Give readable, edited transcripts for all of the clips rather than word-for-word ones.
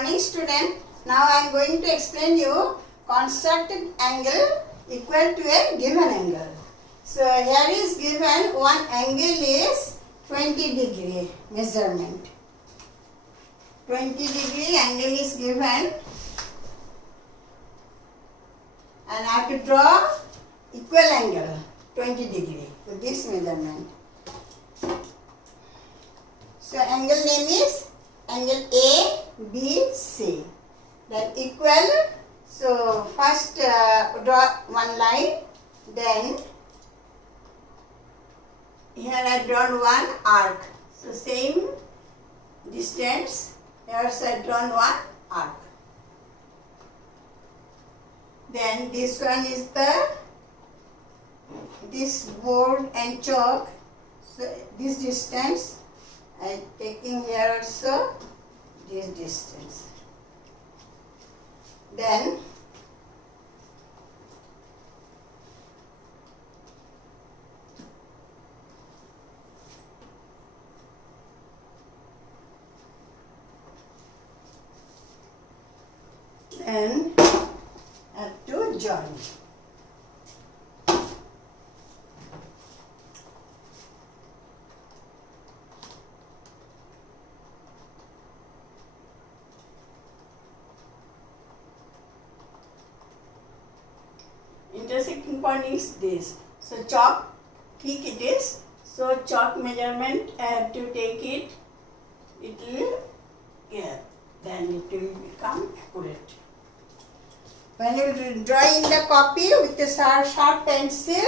morning student. Now I am going to explain you construct angle equal to a given angle. So here is given one angle is 20 degree measurement. 20 degree angle is given and I have to draw equal angle 20 degree with this measurement. So angle name is angle ABC. Then equal. So first draw one line. Then here I drawn one arc. So same distance. Here also I drawn one arc. Then this one is this board and chalk. So this distance I am taking here also this distance. Then have to join. Intersecting point is this. So chalk, thick it is. So chalk measurement I have to take it. It will here. Then it will become accurate. When you draw in the copy with a sharp pencil,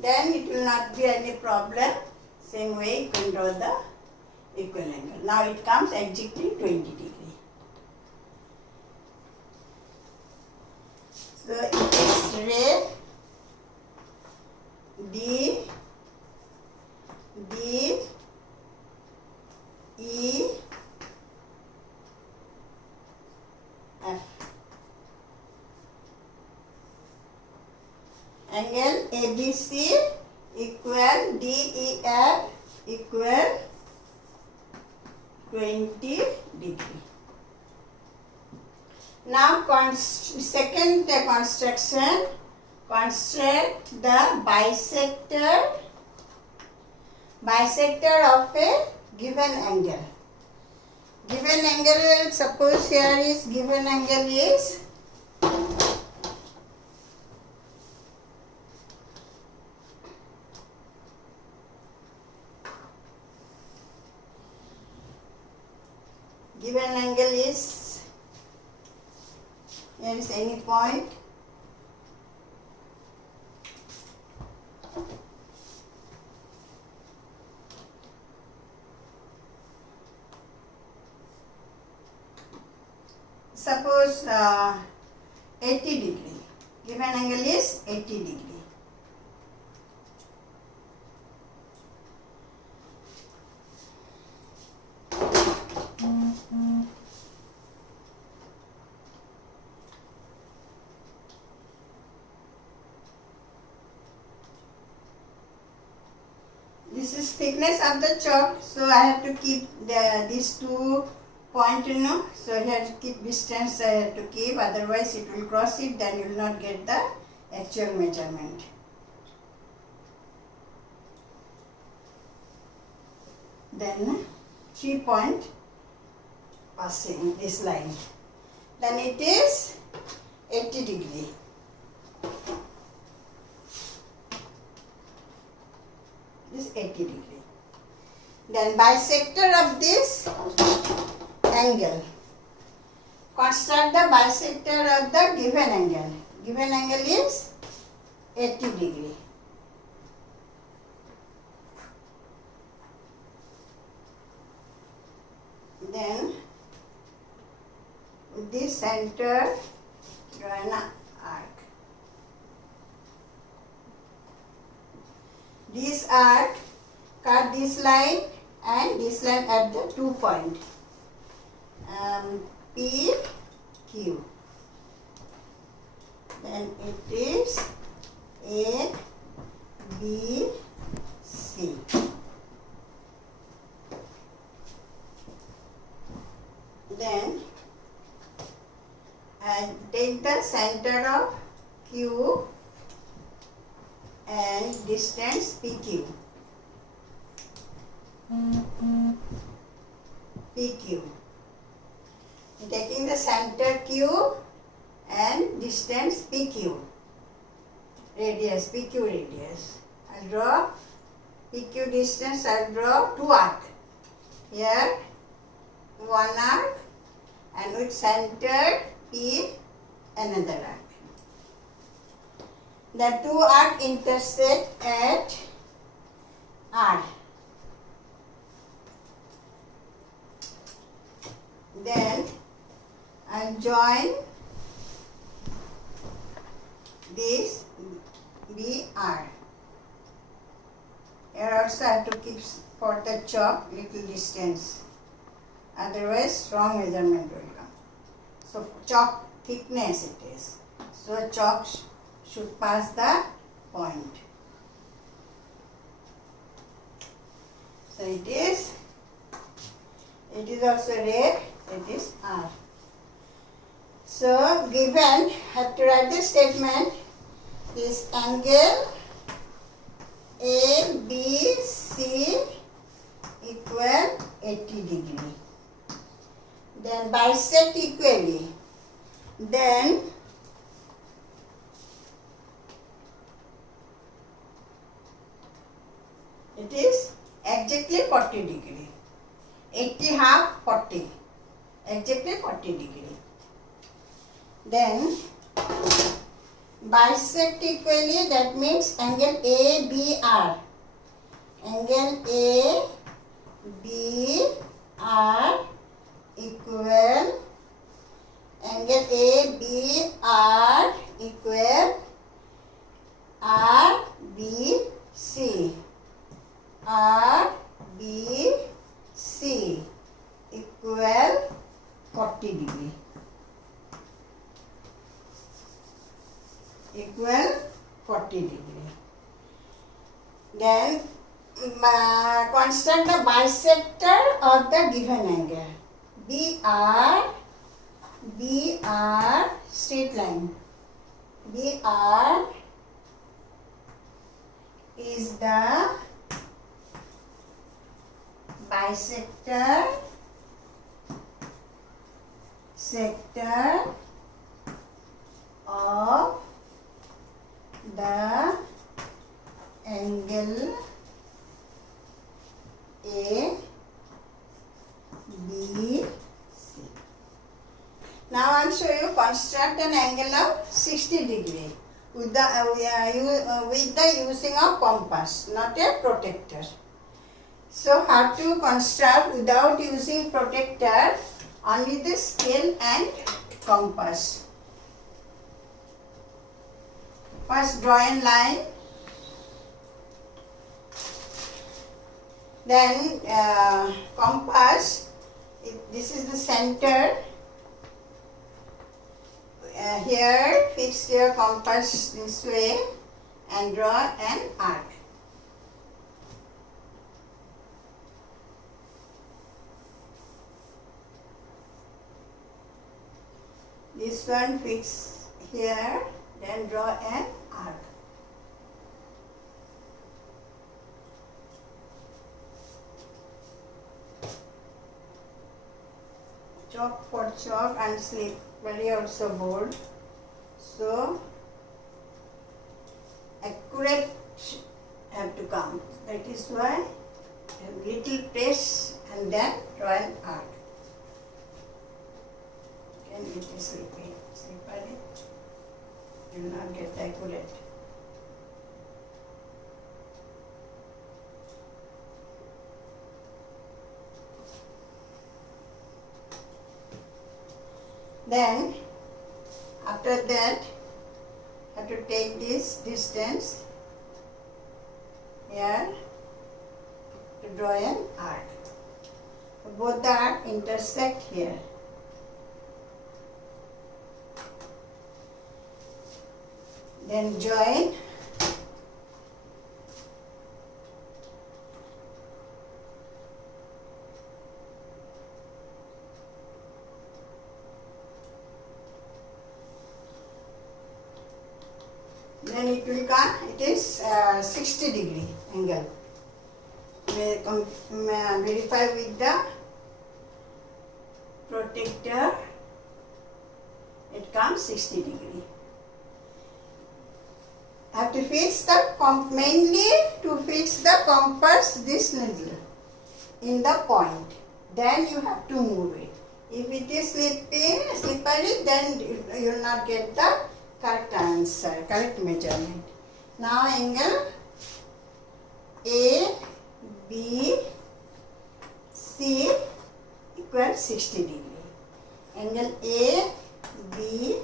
then it will not be any problem. Same way you can draw the equal angle. Now it comes exactly 20 degree. So it is red. D, E, F. Angle ABC equal DEF equal 20 degree. Now second construction. Construct the bisector of a given angle. Given angle, suppose here is given angle is here is any point. Suppose 80 degree. Given angle is 80 degree. This is thickness of the chalk, so I have to keep these 2 points, so here to keep distance I have to keep, otherwise it will cross it, then you will not get the actual measurement. Then 3 point passing this line, then it is 80 degree. This 80 degree. Then bisector of this angle. Construct the bisector of the given angle. Given angle is 80 degree. Then with this center draw an arc. This arc cut this line and this line at the 2 point. P, Q. Then it is A, B, C. Then center of Q and distance PQ. PQ. Taking the center Q and distance PQ. Radius, PQ radius. I'll draw PQ distance, I'll draw two arcs. Here, one arc, and with center P, another arc. The two arcs intersect at R. Then I'll join this BR. Here also I have to keep for the chalk little distance. Otherwise wrong measurement will come. So chalk thickness it is. So chalk should pass the point. So it is also red, it is R. So given, have to write the statement, this angle ABC equal 80 degree. Then bisect equally. Then it is exactly 40 degree. 80 half 40. Exactly 40 degree. Then bisect equally, that means angle ABR. Angle ABR equal angle ABR equal RBC. RBC equal 40 degree. Equal 40 degree. Then construct the bisector of the given angle. BR straight line. BR is the bisector sector of the angle ABC. Now I will show you construct an angle of 60 degree with the using of compass, not a protractor. So how to construct without using protractor, only the scale and compass. First draw a line, then compass, this is the center, here fix your compass this way and draw an arc. This one fix here, then draw an arc. Chalk for chalk and slippery also board. So accurate have to come. That is why a little press and then draw an arc. And it is slippery. You will not get accurate. Then after that, have to take this distance here to draw an arc. So both the arc intersect here. Then join. then it will come, it is 60 degree angle. Verify with the protector, it comes 60 degree. Have to fix the mainly to fix the compass, this needle in the point, then you have to move it. If it is slippery, then you will not get the correct answer, correct measurement. Now angle A, B, C equals 60 degree. Angle A, B,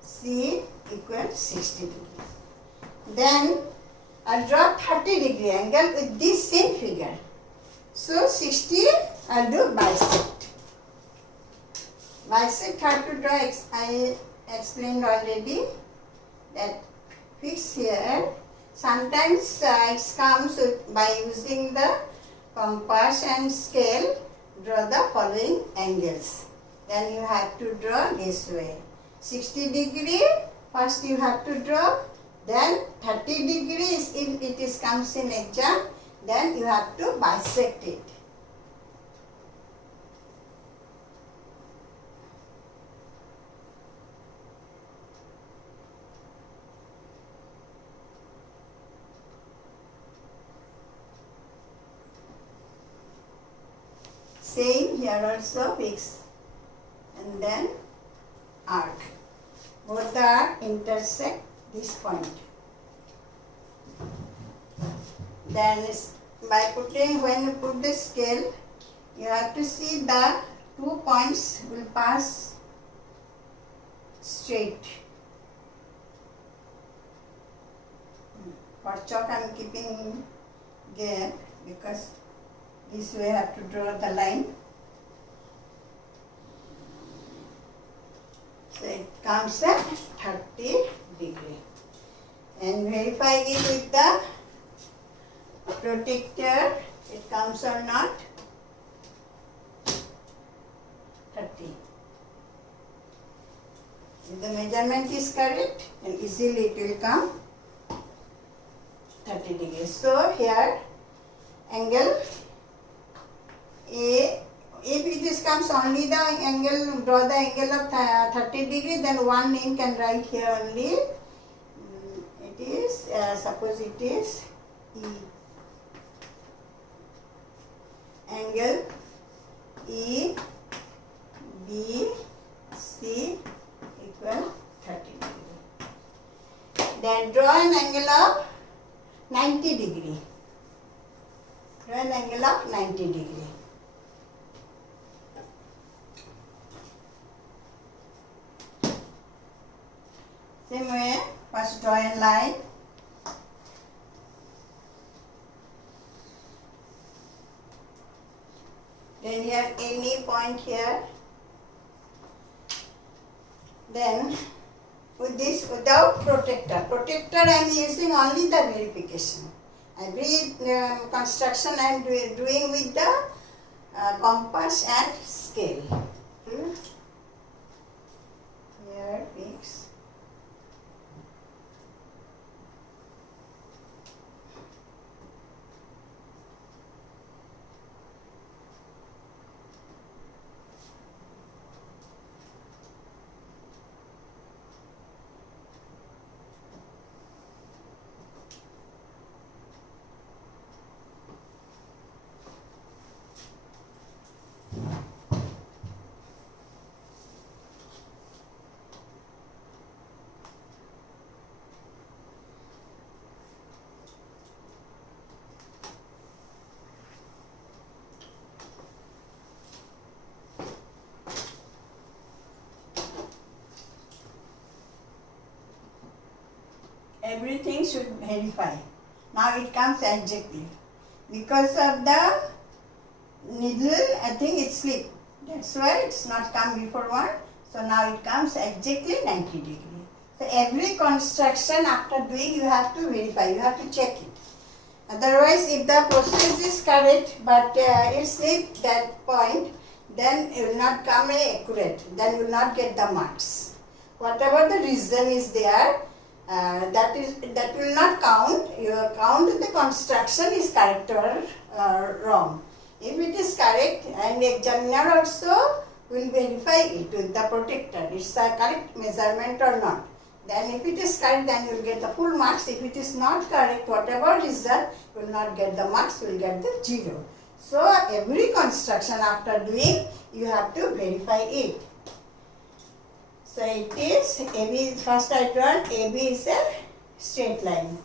C equals 60 degree. Then I draw 30 degree angle with this same figure. So 60, I'll do bisect. Bisect have to draw, I explained already that fix here. Sometimes it comes by using the compass and scale, draw the following angles. Then you have to draw this way. 60 degree, first you have to draw. Then 30 degrees, if it is comes in exam, then you have to bisect it. Same here also fix, and then arc. Both the arc intersect this point. Then by putting, when you put the scale, you have to see the 2 points will pass straight. For chalk I am keeping gap because this way I have to draw the line. So it comes at 30 degree. And verify it with the protector, it comes or not. 30. If the measurement is correct, then easily it will come 30 degrees. So here angle A, if it is comes only the angle, draw the angle of 30 degree, then one name can write here only. It is, suppose it is E. Angle E, B, C equal 30 degree. Then draw an angle of 90 degree. Draw an angle of 90 degree. Same way, first draw a line. Then you have any point here. Then with this, without protector. Protector I am using only the verification. Every construction I am doing with the compass and scale. Here fix. Everything should verify. Now it comes exactly. Because of the needle, I think it slipped. That's why it's not come before one. So now it comes exactly 90 degree. So every construction after doing you have to verify, you have to check it. Otherwise if the process is correct but it slipped that point, then it will not come accurate. Then you will not get the marks. Whatever the reason is there, that will not count. Your count the construction is correct or wrong. If it is correct, and examiner also will verify it with the protector. It's the correct measurement or not. Then if it is correct, then you will get the full marks. If it is not correct, whatever result, you will not get the marks, you will get the 0. So every construction after doing, you have to verify it. So it is AB, first I drawn AB is a straight line.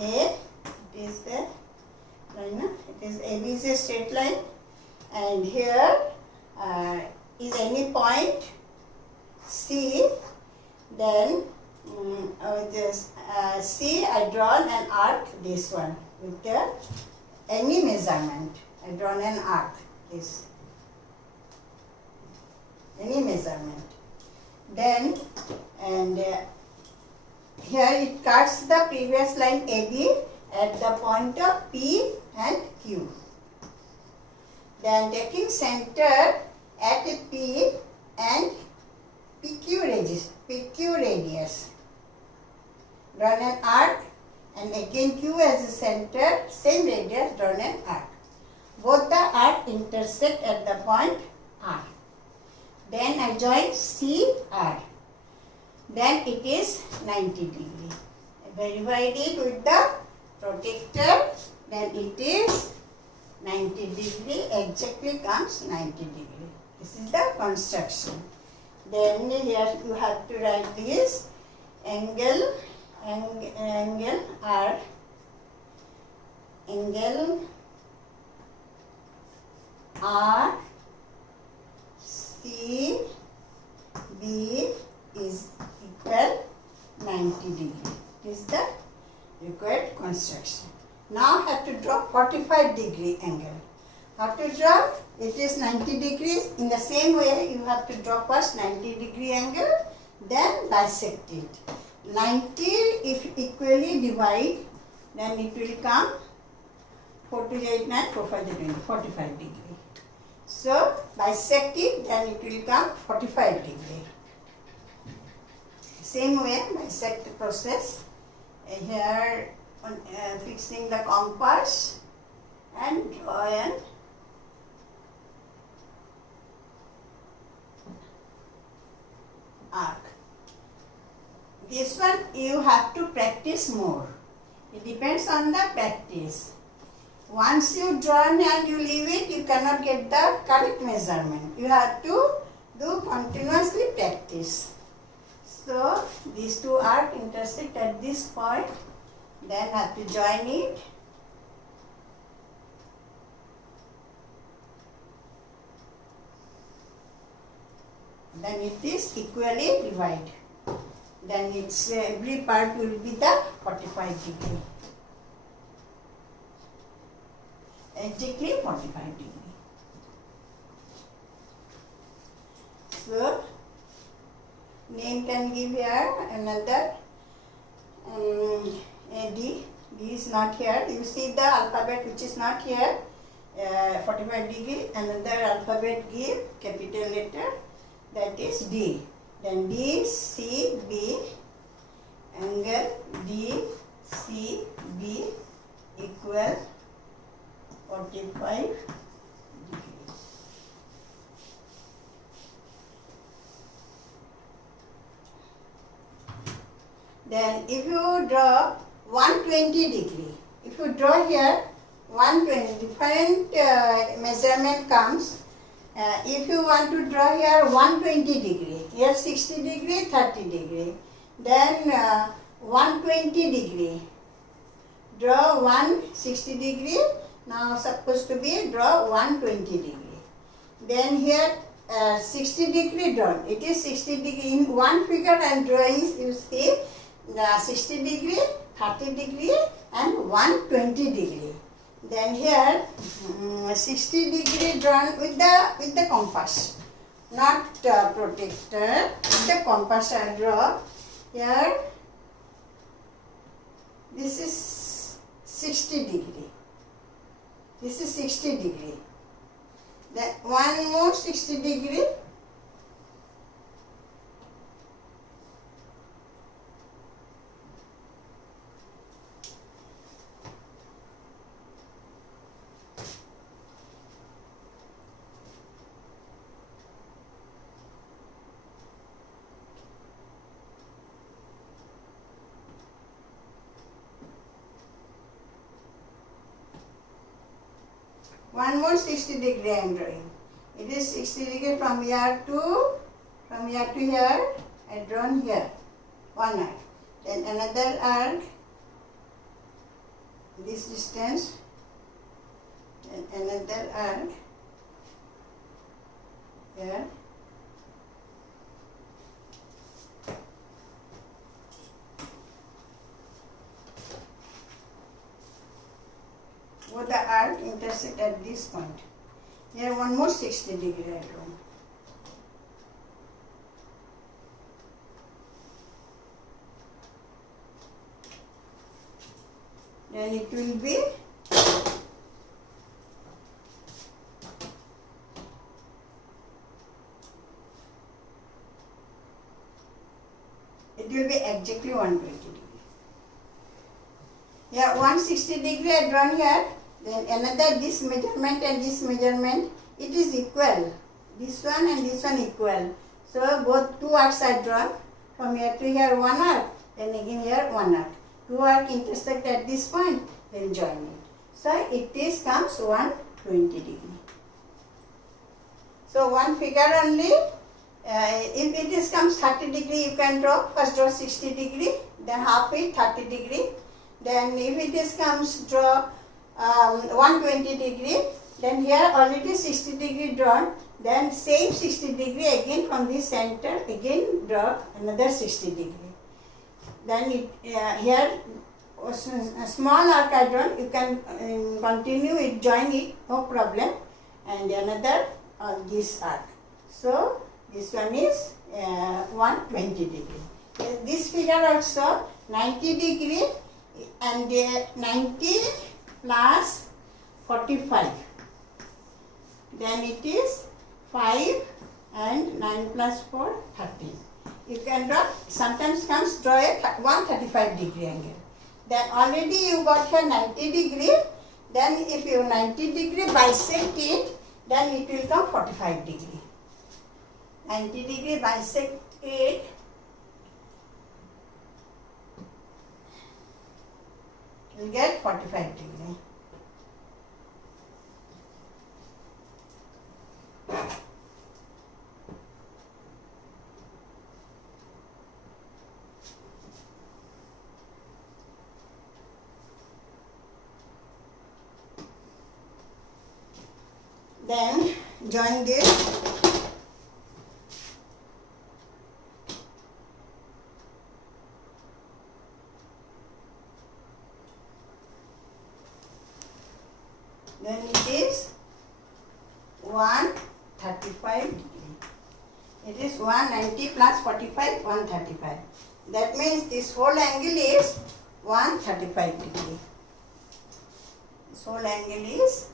A, it is the line, it is AB is a straight line, and here is any point C, then with this C I drawn an arc, this one, with the any measurement. I drawn an arc, this, any measurement. Then, and here it cuts the previous line AB at the point of P and Q. Then taking center at P and PQ radius. Drawn an arc, and again Q as the center, same radius, drawn an arc. Both the arc intersect at the point R. Then I join CR. Then it is 90 degree. I verified it with the protector. Then it is 90 degree. Exactly comes 90 degree. This is the construction. Then here you have to write this angle R. Angle R C B is equal 90 degree. This is the required construction. Now have to draw 45 degree angle. How to draw? It is 90 degrees. In the same way, you have to draw first 90 degree angle, then bisect it. 90 if equally divide, then it will come 4 to 8, 9, 4, 5, 20, 45 degree. So bisect it, then it will come 45 degree. Same way, bisect the process. Here fixing the compass and draw an arc. This one you have to practice more. It depends on the practice. Once you draw and you leave it, you cannot get the correct measurement. You have to do continuously practice. So these two arcs intersect at this point. Then have to join it. Then it is equally divided. Then its every part will be the 45 degree. Exactly 45 degree. So name can give here another D. D is not here. You see the alphabet which is not here. 45 degree. Another alphabet give capital letter. That is D. Then D C B, angle D C B equal 45 degree. Then if you draw 120 degree, if you draw here 120, different measurement comes. If you want to draw here 120 degree, here 60 degree, 30 degree, then 120 degree, draw 160 degree, now supposed to be draw 120 degree. Then here 60 degree drawn, it is 60 degree, in one figure I am drawing, you see 60 degree, 30 degree and 120 degree. Then here 60 degree drawn with the compass, not protector. With the compass I draw here. This is 60 degree. This is 60 degree. Then one more 60 degree. One more 60 degree I am drawing. It is 60 degree from here to here. I drawn here one arc. Then another arc, this distance. Then another arc here. Both the arc intersect at this point. Here one more 60 degree I draw. Then it will be exactly 120 degree. Here 160 degree I drawn here. Then another this measurement and this measurement, it is equal. This one and this one equal. So both two arcs are drawn. From here to here one arc, then again here one arc. Two arc intersect at this point, then join it. So it is comes 120 degree. So one figure only. If it is comes 30 degree, you can draw. First draw 60 degree, then half it 30 degree. Then if it is comes draw 120 degree, then here already 60 degree drawn. Then same 60 degree again from this center, again draw another 60 degree. Then it, here a small arc I drawn, you can continue it, join it, no problem. And another this arc. So this one is 120 degree. This figure also 90 degree and 90 plus 45. Then it is 5 and 9 plus 4, 13. You can draw, sometimes comes draw a 135 degree angle. Then already you got here 90 degree. Then if you 90 degree bisect it, then it will come 45 degree. 90 degree bisect it. You will get 45 degree. Then join this. Then it is 135 degree. It is 190 plus 45, 135. That means this whole angle is 135 degree. This whole angle is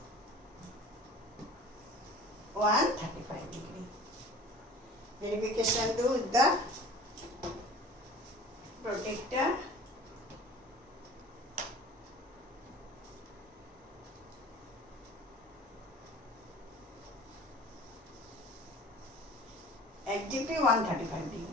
135 degree. Verification do with the protector. Exactly 135 degree.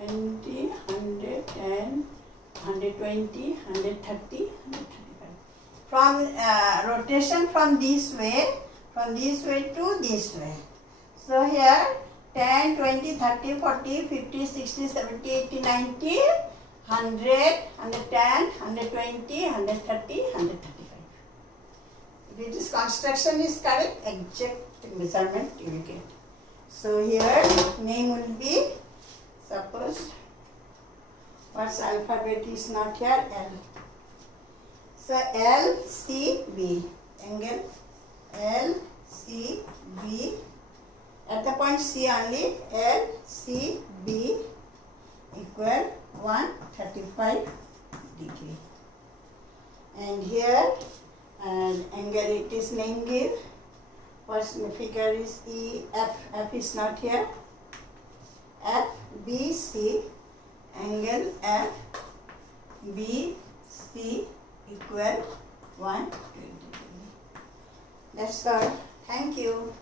And 100 and 120, 130, 135. From rotation from this way to this way. So here 10, 20, 30, 40, 50, 60, 70, 80, 90, 100, 110, 120, 130, 135. If this construction is correct, exact measurement you will get. So here name will be, suppose what's alphabet is not here, L. So LCB, angle LCB, at the point C only, LCB equal 135 degree. And here angle it is name give. First figure is EF, F is not here. FBC, angle FBC equal 1, 20. That's good. Thank you.